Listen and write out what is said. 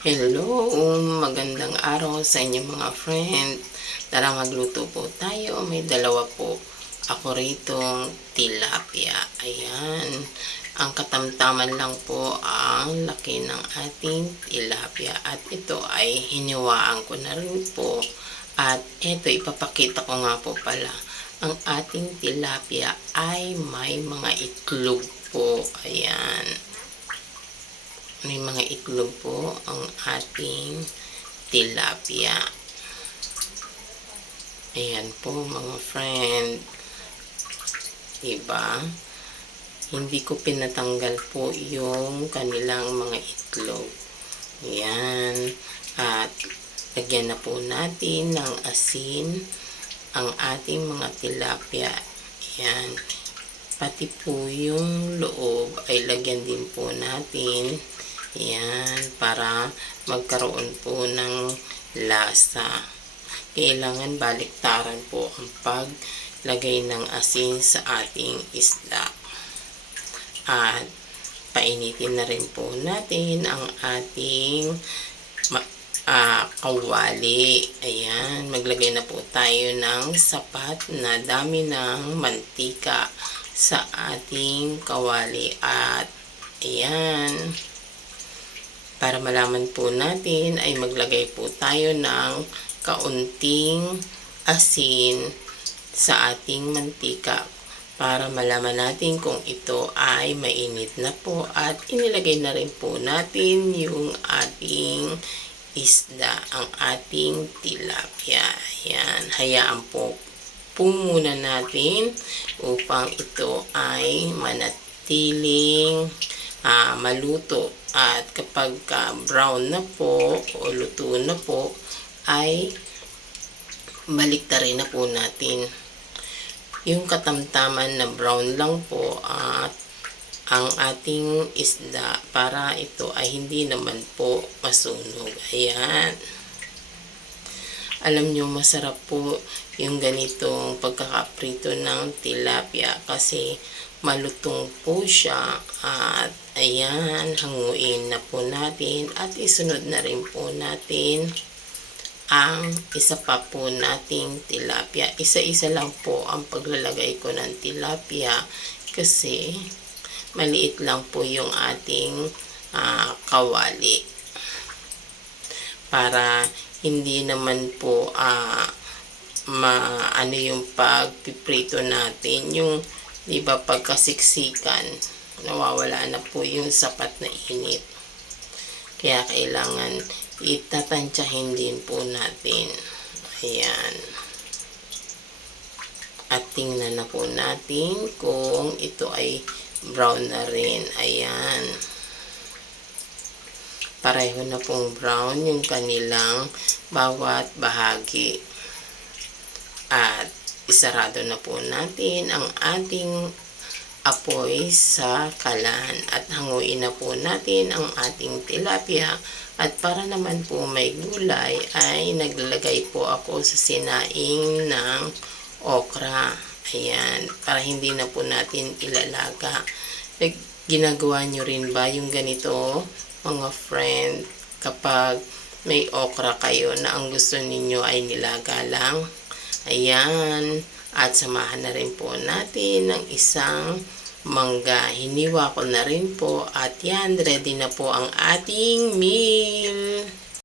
Hello, magandang araw sa inyo mga friend. Tara magluto po tayo. May dalawa po ako rito tilapia. Ayan. Ang katamtaman lang po ang laki ng ating tilapia. At ito ay hiniwaan ko na rin po. At ito ipapakita ko nga po pala. Ang ating tilapia ay may mga itlog po. Ayan. May mga itlog po ang ating tilapia. Ayan po mga friend. Diba? Hindi ko pinatanggal po yung kanilang mga itlog. Ayan. At lagyan na po natin ng asin ang ating mga tilapia. Ayan. Pati po yung loob ay lagyan din po natin. Ayan, para magkaroon po ng lasa. Kailangan baliktaran po ang paglagay ng asin sa ating isda. At painitin na rin po natin ang ating kawali. Ayan, maglagay na po tayo ng sapat na dami ng mantika sa ating kawali. At ayan, para malaman po natin ay maglagay po tayo ng kaunting asin sa ating mantika para malaman natin kung ito ay mainit na po. At inilagay na rin po natin yung ating isda, ang ating tilapia. Ayan, hayaan po muna natin upang ito ay manatiling maluto. At kapag brown na po o luto na po ay baliktarin na po natin yung katamtaman na brown lang po at ang ating isda para ito ay hindi naman po masunog. Ayan. Alam nyo, masarap po yung ganitong pagkakaprito ng tilapia kasi malutong po siya. At ayan, hanguin na po natin at isunod na rin po natin ang isa pa po nating tilapia. Isa-isa lang po ang paglalagay ko ng tilapia kasi maliit lang po yung ating kawali. Para hindi naman po ano yung pagpiprito natin, yung diba pagkasiksikan, nawawala na po yung sapat na init. Kaya kailangan itatantyahin din po natin. Ayan. At tingnan na po natin kung ito ay brown na rin. Ayan. Pareho na pong brown yung kanilang bawat bahagi. At isarado na po natin ang ating apoy sa kalan at hanguin na po natin ang ating tilapia. At para naman po may gulay ay naglalagay po ako sa sinaing ng okra. Ayan, para hindi na po natin ilalaga. Ginagawa nyo rin ba yung ganito mga friend, kapag may okra kayo na ang gusto ninyo ay nilaga lang? Ayan. At samahan na rin po natin ng isang mangga. Hiniwa ko na rin po. At yan, ready na po ang ating meal.